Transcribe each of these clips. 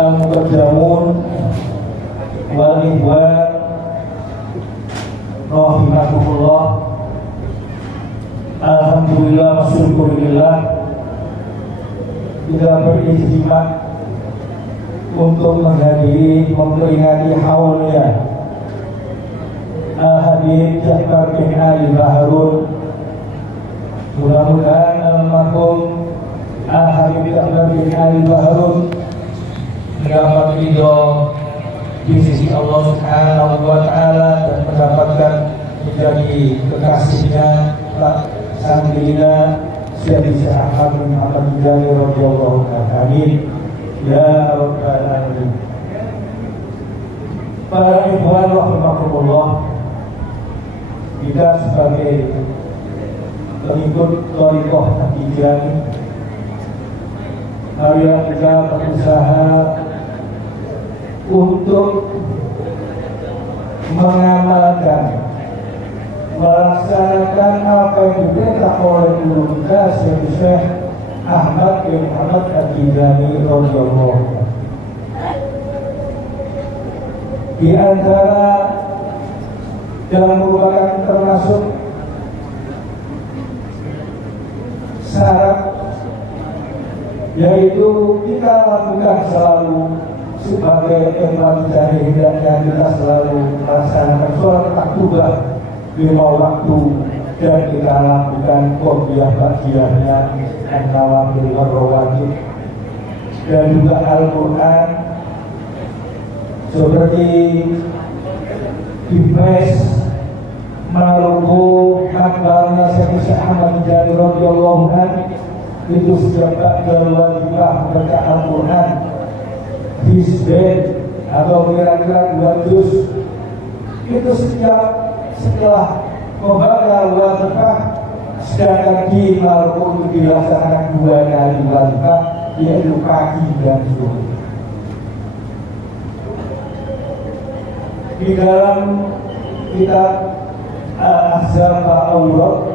al-muqaddamun wal ihwan rahimakumullah. Alhamdulillah wa syukurillah kita berijtima untuk menghadiri memperingati haulnya Al-Habib Ja'far bin Ali Baharun. Mudah-mudahan almarhum Al-Habib Ja'far bin Ali Baharun mendapat ridho di sisi Allah Subhanahu wa Ta'ala dan mendapatkan menjadi kekasihnya Sanggina Syekh Ahmad bin Ahmad Tijani radhiyallahu anhu. Amin ya rabbal alamin. Para ikhwan rahimakumullah, kita sebagai pengikut thariqah Tijani, marilah kita berusaha untuk mengamalkan, melaksanakan apa yang diperintah oleh guru kita Syekh Ahmad bin Ahmad Tijani radhiyallahu anhu. Di antara yang merupakan termasuk syarat, yaitu kita lakukan selalu sebagai ikhwan dari hendaknya kita selalu melaksanakan sholat taktubah 5 waktu dan kita lakukan qobliyah ba'diyahnya an-nawafil war-rawatib dan juga Al-Quran seperti di Mes Maluku makbarnya Syekh Ahmad Tijani radhiyallahu anhu itu setiap ba'dal wajibah membaca Al-Quran Hizben atau kira-kira 2 juz itu setelah membaca wajibah. Sedangkan di Maluku itu dilaksanakan 2 kali wajibah, yaitu pagi dan sore. Di dalam kitab Al-Ahzab Al-Awrad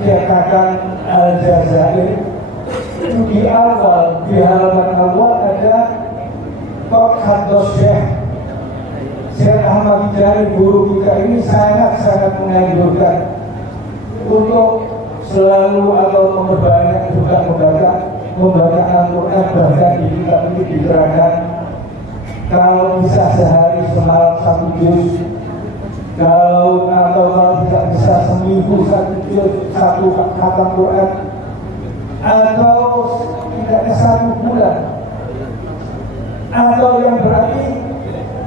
cetakan Al-Jazair itu di awal, di halaman awal ada Qaddos Syekh Ahmad Tijani guru kita ini sangat-sangat menganjurkan untuk selalu atau memperbanyak juga membaca Al-Quran. Bahkan di kitab ini diterangkan kalau bisa sehari semalam 1 juz, kalau tidak bisa seminggu 1 juz, 1 khatam Quran, atau tidaknya 1 bulan, atau yang berarti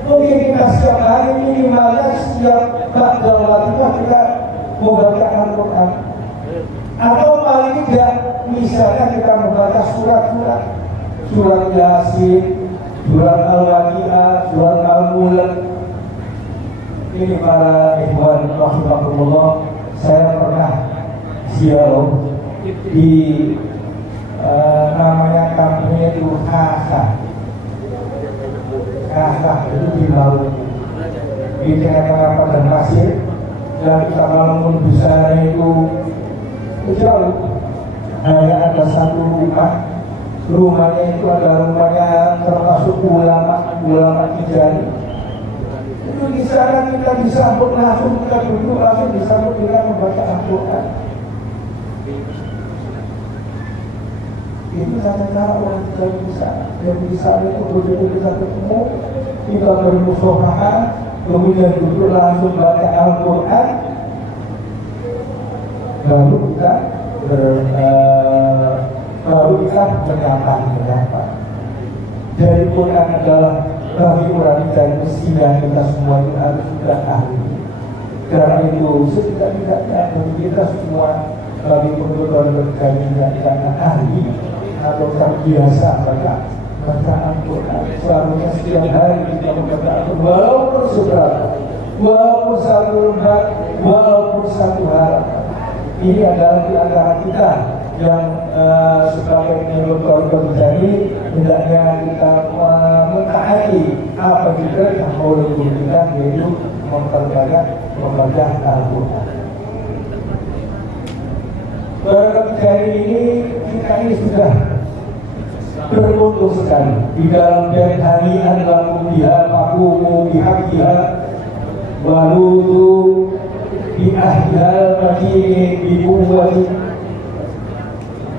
mungkin kita setiap hari minimalnya setiap ba'dal wajibah kita membaca Al-Quran, atau paling tidak misalnya kita membaca surat Yasin, surat Al-Waqi'ah, surat Al-Mulk. Ini para ikhwan rahimakumullah, saya pernah ziarah di namanya kampungnya itu Khasa itu di Maluku, di tengah-tengah padang pasir, dan kita kalau menuju sana itu jauh, hanya ada 1 rumah. Rumahnya itu ada rumahnya termasuk ulama Tijani. Itu di sana kita disambut langsung, kita duduk langsung disambut dengan membaca Al-Quran. Itu cara-cara orang Tijani di sana. Yang di sana itu begitu kita ketemu, kita bermusafahan, kemudian duduk langsung baca Al-Quran, baru kita menyapa. Dari Quran adalah bagi orang dan mestinya kita semua itu harus sudah ahli. Karena itu setidak-tidaknya bagi kita semua, bagi penduduk berkali tidak ahli atau terbiasa baca Al-Quran, seharusnya setiap hari kita membaca Al-Quran, walaupun seberapa, walaupun 1 lembar, walaupun 1 halaman. Ini adalah di antara kita yang sebagai penyelenggaraan Tijani, hendaknya kita mentaati apa juga yang oleh guru kita, yaitu memperbanyak membaca Al-Quran. Dari ini kita ini sudah beruntung sekali di dalam bait hani'an lakum biha faqumu bihaqiha waludu bi ahdal madini bi quwwati.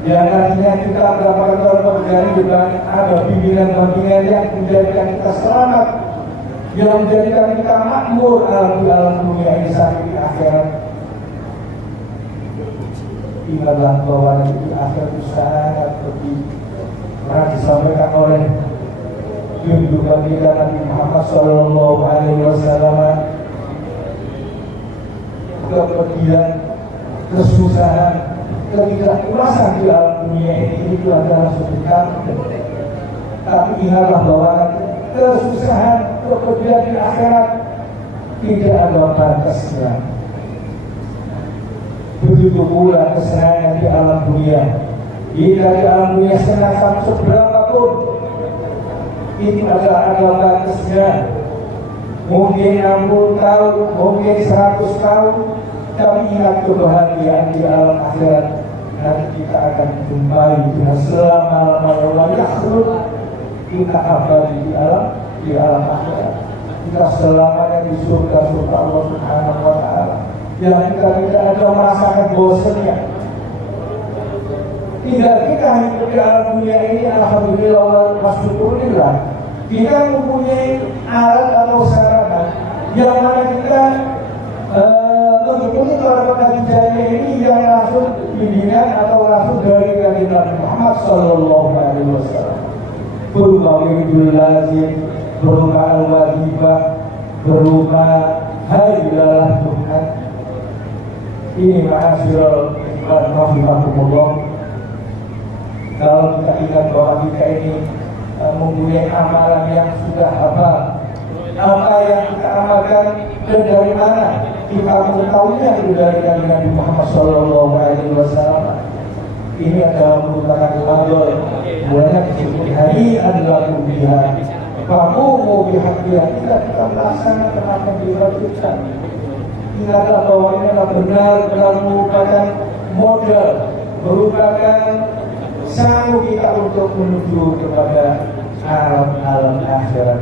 Dan artinya kita mendapatkan pekerjaan juga ada bimbingan-bimbingan yang menjadikan kita selamat, yang menjadikan kita makmur di alam dunia ini sampai di akhirat. Ingatlah bahwa di akhirat itu sangat lebih. Pernah disampaikan oleh junjungan kita Nabi Muhammad Sallallahu Alaihi Wasallam, kepedihan, kesusahan, ketidakpuasan di alam dunia ini itu adalah sesuatu. Tapi ingatlah bahwa kesusahan, kepedihan di akhirat tidak ada batasnya. Begitu pula kesenangan di alam dunia. Jika di alam dunia senang seberapa pun, itu adalah batasnya. Mungkin 60 tahun, mungkin 100 tahun, tapi ingat kebahagiaan di alam akhirat. Nanti kita akan kembali dengan selama-lamanya kita abadi di alam akhirat. Kita selamanya di surga Allah Subhanahu wa Ta'ala. Yang kita tidak ada merasakan bosannya. Tidak kita hidup di alam dunia ini, alhamdulillah wa syukurillah, kita mempunyai alat atau sarana yang mana kita mengikuti para pengajiannya ini yang langsung bimbingan atau langsung dari Nabi Muhammad Sallallahu Alaihi Wasallam, berupa wiridul lazim, berupa al-wajibah, berupa hadilah Tuhan. Ini ma'asyiral ikhwan rahimakumullah. Kalau kita ingat bahwa kita ini mempunyai amalan yang sudah apa yang kita amalkan dan dari mana kita mengetahuinya itu dari Nabi Muhammad Sallallahu Alaihi Wasallam. Ini adalah merupakan fadl. Mulanya disebut hani'an lakum biha faqumu bihaqqiha. Kita melaksanakan apa yang diwajibkan. Ingatlah bahwa ini adalah benar-benar merupakan modal, merupakan sanggup kita untuk menuju kepada alam akhirat.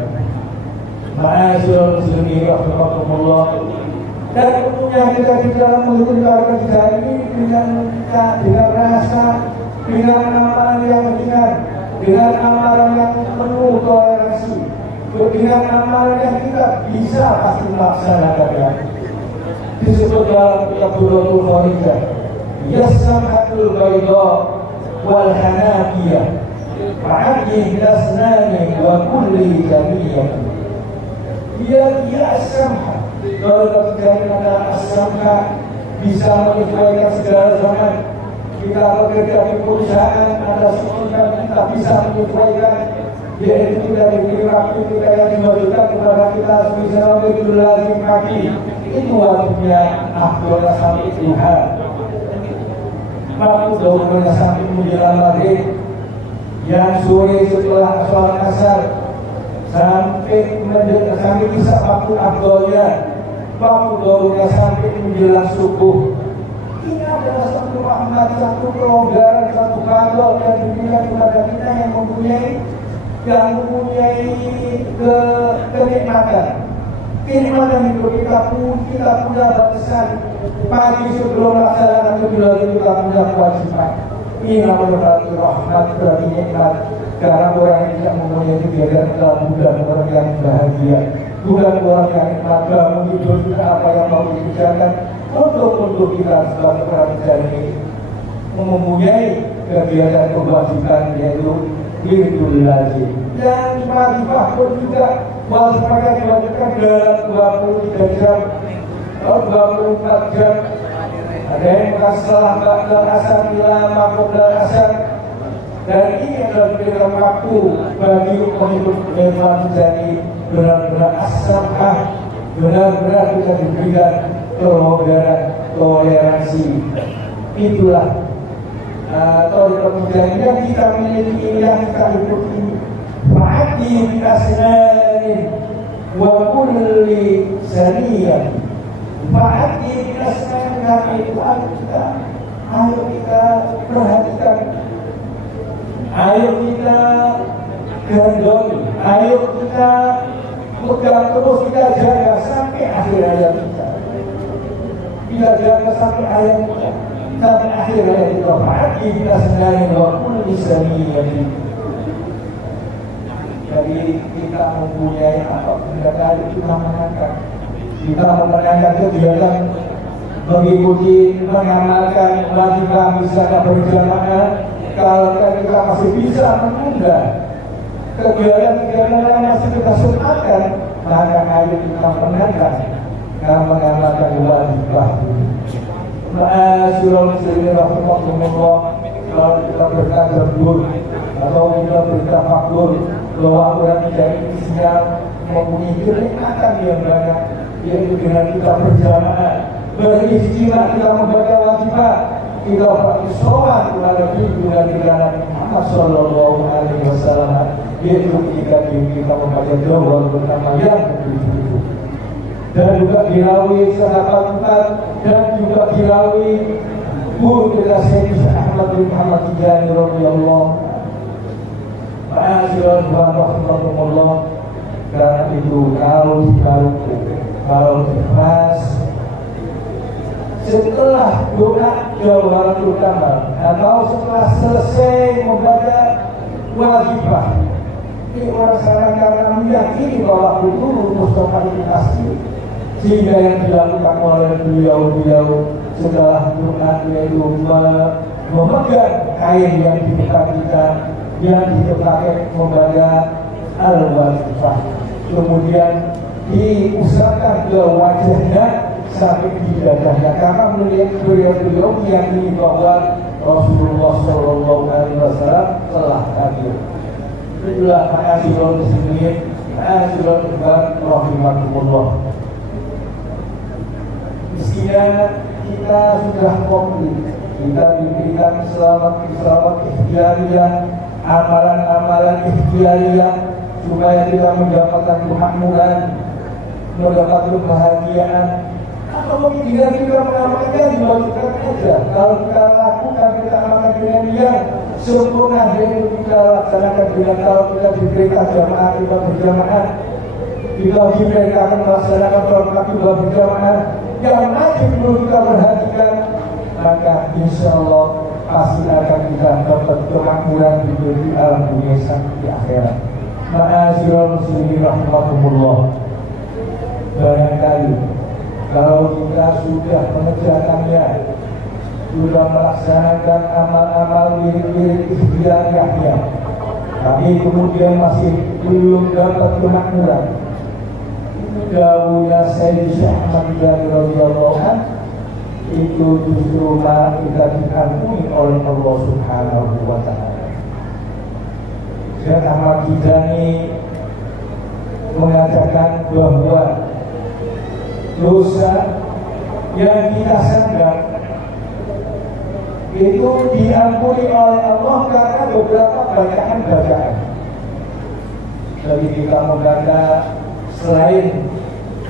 Ma'asyiral muslimin rahimakumullah. Dan tentunya kita di dalam mengikuti kerjaan ini dengan rasa, dengan amalan yang ringan, dengan amalan yang penuh toleransi, dengan amalan yang kita bisa pasti melaksanakannya. Disebut dalam Qur'anul Karim, Yassamhatul Bayda wal Hanafiyah ma'adih dasnani wa kulli jamiyah. Dia as-samha. Kalau kita ada as-samha, bisa menyesuaikan segala zaman. Kita bekerja di perusahaan, ada sesuatu kita bisa menyesuaikan, yaitu dari waktu kita yang diwajibkan kepada kita bisa begitu lazim kaki. Itu wajibnya akhirnya sampai Tuhan. Waktu dahulunya sampai menjelang maghrib, yang sore setelah sholat asar sampai bisa waktu afdolnya, waktu dahulunya sampai menjelang subuh. Ini adalah satu rahmat, satu kelonggaran, satu fadl yang diberikan kepada kita yang mempunyai kenikmatan. Kenikmatan hidup kita punya batasan. Pagi sebelum melaksanakan kebilangan kita punya kewajiban. Ini namanya rahmat, berarti nikmat. Karena orang yang tidak mempunyai kegiatan adalah bukan orang yang bahagia, bukan orang yang nikmat. Bangun tidur juga apa yang mau dikerjakan untuk kita sebagai pekerjaan ini mempunyai kegiatan kewajiban yaitu wiridul lazim. Dan wajibah pun juga wajibnya diwajibkan dalam 23 jam atau 24 jam. Ada yang bukan setelah ba'dal asar ila maqobal asar. Dan ini adalah berikan waktu bagi hidup dengan menjadi benar-benar as-samhah, benar-benar kita diberikan kelonggaran, toleransi. Itulah pekerjaan yang kita miliki, yang kita ikuti. Ma'ati bi asnanin wa kulli saniyah. Ma'ati bi asnanin, ayo kita perhatikan Ayo kita gandoli, ayo kita pegang terus, kita jaga sampai akhir hayat kita. Kita jaga sampai hayat kita, sampai akhir hayat kita. Pagi kita sengaja waktu bisa ini. Jadi kita mempunyai apa pendekatan kita menangkan. Kita memenangkan kegiatan mengikuti, mengamalkan wajibah misalnya berjamaah. Kalau kita masih bisa menunda kegiatan-kegiatan yang masih kita sunatkan, maka ayo kita menangkan dan mengamalkan wajibah. Ma'asyiral muslimin rahimakumullah, kalau kita bertadabbur atau kita bertafakkur bahwa Al-Quran menjadi sinyal mempunyai kenikmatan yang banyak, yaitu dengan kita berjamaah, beristimewa kita membaca wajibah, kita bersolat kepada junjungan kita Nabi Muhammad Sallallahu Alaihi Wasallam, yaitu ketika kita membaca doa bersama yang begitu, dan juga dilalui sahabat dan juga dilalui guru kita Syekh Ahmad bin Muhammad Tijani radhiyallahu. Ma'asyiral rahmatullah. Karena itu kalau ikhlas, setelah doa Jawharatul Kamal atau setelah selesai membaca wajibah, ini orang karena meyakini bahwa betul Mustafa itu pasti, sehingga yang dilakukan oleh beliau setelah doa yaitu memegang kain yang dibuka yang dipakai membaca al-wajibah, kemudian diusapkan ke wajahnya sampai di dadanya, karena beliau meyakini bahwa Rasulullah Sallallahu Alaihi Wasallam telah hadir. Itulah ma'asyiral muslimin, ma'asyiral ikhwan rahimakumullah. Mestinya kita sudah komplit, kita diberikan selamat ikhtiariyah, amalan-amalan ikhtiariyah supaya kita mendapatkan kemakmuran, mendapatkan kebahagiaan. Atau mungkin jika kita mengamalkan diwajibkan saja. Kalau kita lakukan, kita amalkan dengan yang sempurna, yaitu kita laksanakan dengan, kalau kita diperintah jamaah, kita berjamaah, kita diperintahkan melaksanakan sholat kita berjamaah, yang wajib perlu kita perhatikan, maka insya Allah pasti akan kita dapat kemakmuran di alam dunia sampai di akhirat. Ma'asyiral muslimin rahimakumullah. Barangkali kalau kita sudah mengerjakannya, sudah melaksanakan amal-amal wirid-wirid ikhtiariyahnya, tapi kemudian masih belum dapat kemakmuran, dawuhnya Sayyid Syekh Ahmad Tijani radhiyallahu anhu, itu justru malah kita diampuni oleh Allah Subhanahu wa Ta'ala. Syekh Ahmad Tijani mengatakan bahwa dosa yang kita sandang itu diampuni oleh Allah karena beberapa bacaan-bacaan. Jadi kita membaca selain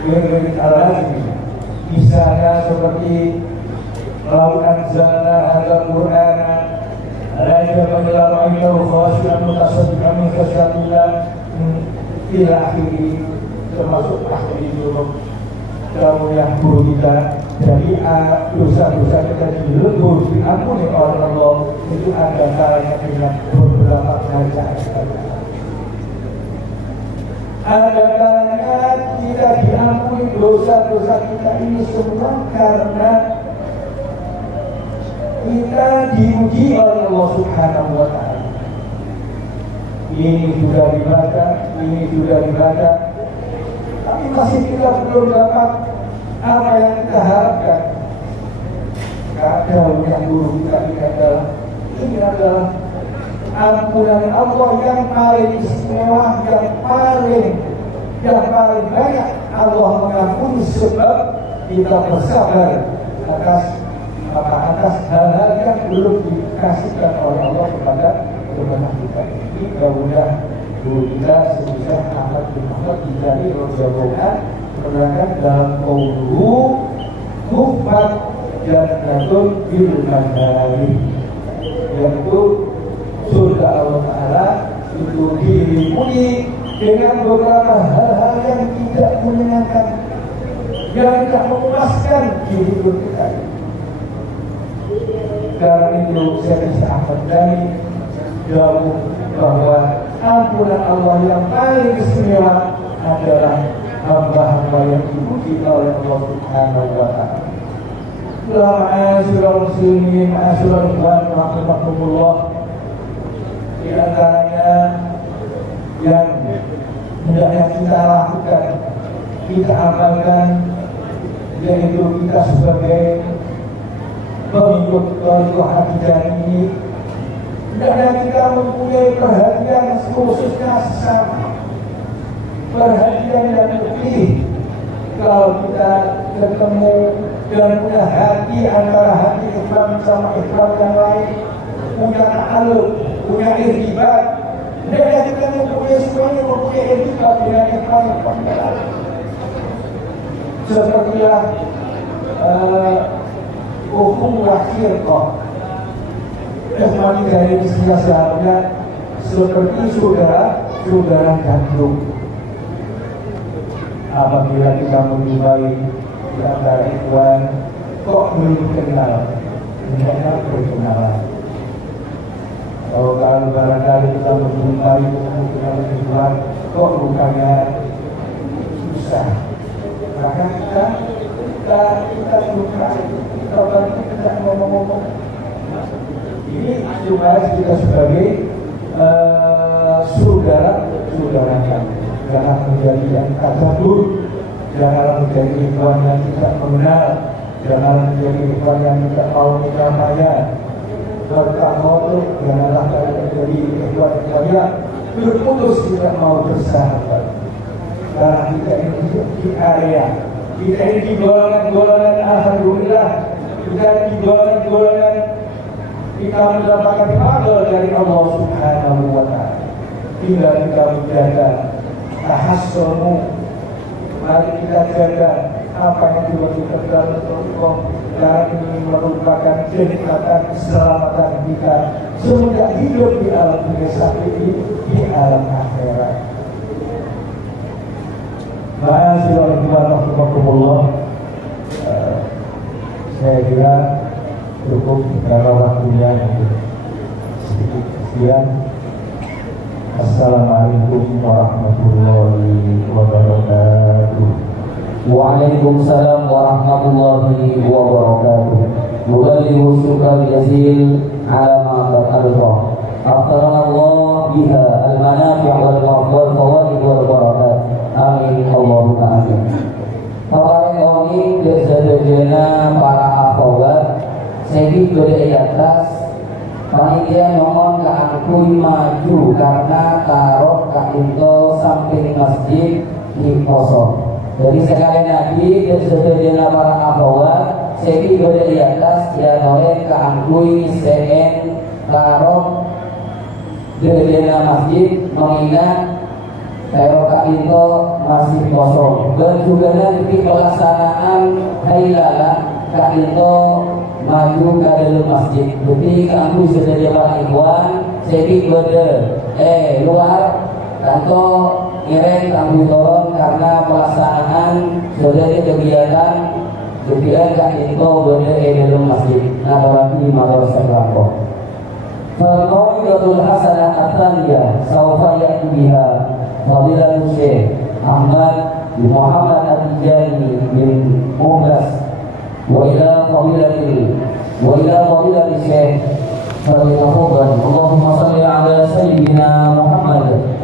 wirid al-lazim, misalnya seperti Lau anzalna hadzal Qur'ana la yatabayyanu annahu khashi'an mutasaddiqan min khasyatillah ila akhiri, termasuk akhir itu kalau yang buruk kita, jadi dosa-dosa kita dilebur diampuni oleh Allah, itu ada kalanya dengan beberapa bacaan. Ada kalanya kita diampuni dosa-dosa kita ini semua karena kita diuji oleh Allah Subhanahu wa Ta'ala. Ini sudah dibaca, tapi masih kita belum dapat apa yang kita harapkan. Kadang yang buruk kita ini adalah ampunan Allah yang paling istimewa, yang paling banyak Allah mengampuni sebab kita bersabar atas hal-hal yang belum dikasihkan oleh Allah kepada kita. Ini mudah kita sebisa Ahmad bin Muhammad Tijani radhiyallahu anhu menerangkan dalam qauluhu mufat jannatun bil madari, yaitu surga Allah Ta'ala itu diliputi dengan beberapa hal-hal yang tidak menyenangkan, yang tidak memuaskan di hidup kita. Karena itu saya bisa Ahmad jauh bahwa ampunan Allah yang paling istimewa adalah hamba-hamba yang dipuji oleh Allah Subhanahu wa Ta'ala. Ma'asyiral muslimin, ma'asyiral ikhwan rahimakumullah, di antaranya yang hendaknya kita lakukan, kita amalkan, yaitu kita sebagai pengikut Thariqah At-Tijaniyah ini hendaknya kita mempunyai perhatian khususnya sesama, perhatian yang lebih. Kalau kita ketemu dan punya hati antara hati ikhwan sama ikhwan yang lain, punya ta'alluq, punya irtibat, hendaknya kita mempunyai semuanya, mempunyai irtibat dengan ikhwan yang lain. Sepertilah ukhuwah firqah, ikhwan dari istilah seharusnya seperti saudara kandung. Apabila kita menjumpai di antara ikhwan kok belum kenal, hendaknya berkenalan. Kalau barangkali kita menjumpai dengan ikhwan kok rupanya susah, maka kita lupa, kita bantu tidak ngomong-ngomong. Ini supaya kita sebagai saudara kami, jangan menjadi yang takabur, jangan menjadi ikhwan yang tidak mengenal, jangan menjadi ikhwan yang tidak mau namanya bertamu, janganlah kalian menjadi ikhwan yang berputus tidak mau bersahabat. Karena kita ini di area, kita ini di golongan alhamdulillah, kita di golongan kita mendapatkan pahala dari Allah Subhanahu wa Ta'ala. Tinggal kita menjaga tahassumu, mari kita jaga apa yang diwajibkan dalam Allah. Karena ini merupakan kenikmatan keselamatan kita semenjak hidup di alam dunia sampai di alam akhirat. Ma'asyiral saya kira cukup karena waktunya sedikit sekian. Assalamualaikum warahmatullahi wabarakatuh. Waalaikumsalam warahmatullahi wabarakatuh. Muballighu syukran jazil ala ma qad alqa. Afdhalallahu biha al-manafi' wal fawaid wal barakat. Amin Allahumma amin. Pakareng oni desa-desana para akhwat segi dari atas panitia ngomong ke angkui maju karena taruh kainto samping masjid di kosong. Jadi sekali lagi dari sederhana para akhwat segi dari atas ya oleh ke angkui sen taruh sederhana masjid mengingat taruh kainto masih kosong. Dan juga nanti pelaksanaan hailalah kainto maju ke dalam masjid. Jadi kamu sudah jalan ikhwan, jadi berde luar kantor ngereng kamu turun karena pelaksanaan sudah kegiatan kan itu berde dalam masjid. Nah berarti madrasah kelompok. Fal-mau'izatul hasanah ats-tsaniyah sawfa ya'ti biha Fadilatul Syekh Ahmad bin Muhammad At-Tijaniyah bin Mughas وإلى فضيلة الشيخ فليتفضل. اللهم صل على سيدنا محمد.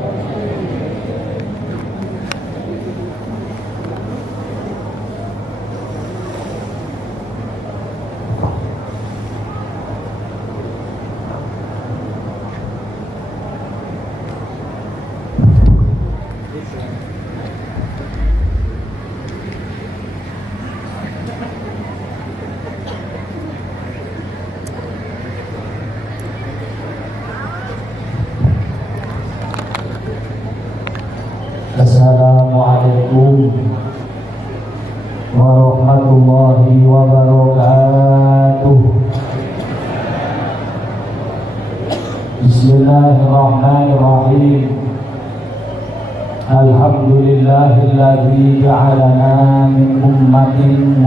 Assalamualaikum warahmatullahi wabarakatuh. Bismillah. Bismillahirrahmanirrahim. Alhamdulillahilladzi ja'alana min ummatin